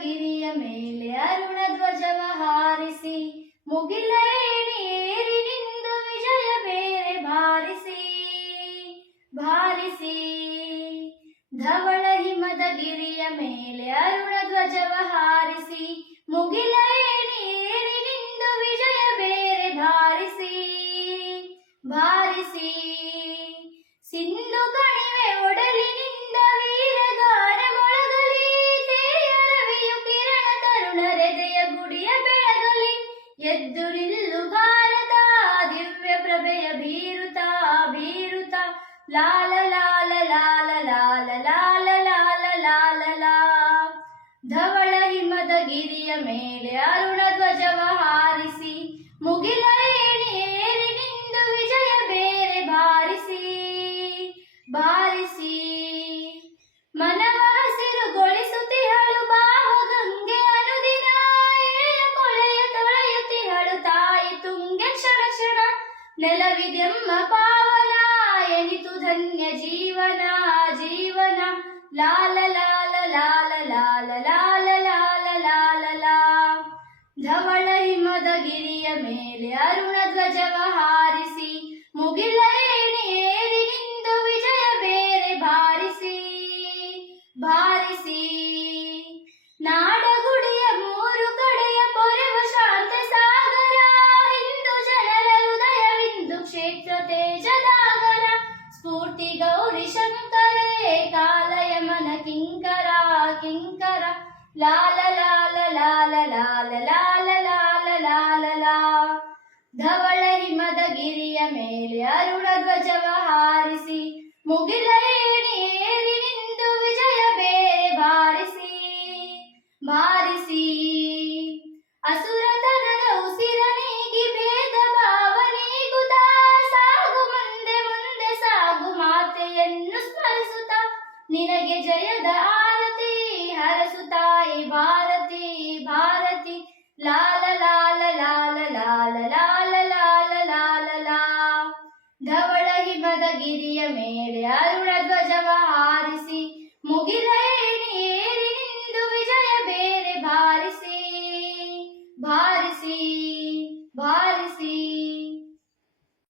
ಗಿರಿಯ ಮೇಲೆ ಅರುಣ ಧ್ವಜವ ಹಾರಿಸಿ ಮುಗಿಲೇಣಿ ಏರಿ ನಿಂದು ವಿಜಯ ಬೇರೆ ಭಾರಿಸಿ ಭಾರಿಸಿ ಧವಳ ಹಿಮದ ಗಿರಿಯ ಮೇಲೆ ಅರುಣ ಧ್ವಜವ ಹಾರಿಸಿ ಮುಗಿಲೇಣಿ ಏರಿ ನಿಂದು ವಿಜಯ ಬೇರೆ ಭಾರಿಸಿ ಭಾರಿಸಿ ಸಿಂಧು ಕಣಿವೆ ಎದ್ದು ನಿಲ್ಲು ಭಾರತ, ದಿವ್ಯ ಪ್ರಭೆಯ ಬೀರುತ ಬೀರುತ. ಲಾಲ ಲಾಲ ಲಾಲ ಲಾಲ ಲಾಲ ಲಾಲ ಲಾಲ ಲಾ ಧವಳ ಹಿಮದ ಗಿರಿಯ ಮೇಲೆ ಅರುಣ ನೆಲವಿದೆಮ್ಮ ಪಾವನ, ಎನಿತು ಧನ್ಯ ಜೀವನ ಜೀವನ. ಲಾಲ ಲಾಲ ಲಾಲ ಲಾಲ ಲಾಲ ಲಾಲ ಲಾಲ, ಲಾ. ಧವಳ ಹಿಮದ ಗಿರಿಯ ಮೇಲೆ ಅರುಣ ಧ್ವಜವ ಹಾರಿಸಿ, ಮುಗಿಲ ಏರಿ ನಿಂದು ವಿಜಯ ಬೇರೆ ಬಾರಿಸಿ ಬಾರಿಸಿ. ನಾಡಗುಡಿಯ ತೇಜದಾಗರ ಸ್ಫೂರ್ತಿ ಗೌರಿ ಶಂಕರೇ ಕಾಲಯಮನ ಕಿಂಕರ ಕಿಂಕರ. ಲಾಲ ಲಾಲ ಲಾಲ ಲಾಲ ಲಾಲ ಲಾಲ ಲಾಲ, ಲಾ. ಧವಳ ಹಿಮದ ಗಿರಿಯ ಮೇಲೆ ಅರುಣ ಧ್ವಜವ ಹಾರಿಸಿ, ಮುಗಿಲ ಏಣಿ ನಿಂದು ವಿಜಯ ಬೇರೆ ಬಾರಿಸಿ ಬಾರಿಸಿ ಅಸುರತನದ ನಿನಗೆ ಜಯದ ಆರತಿ ತಾಯಿ ಭಾರತಿ ಭಾರತಿ ಲಾಲ ಲಾಲ ಲಾಲ ಲಾಲ ಲಾಲ ಲಾಲ ಲಾಲ ಲಾ ಧವಳ ಹಿಮದ ಗಿರಿಯ ಮೇಲೆ ಅರುಣ ಧ್ವಜವ ಹಾರಿಸಿ ಮುಗಿಲ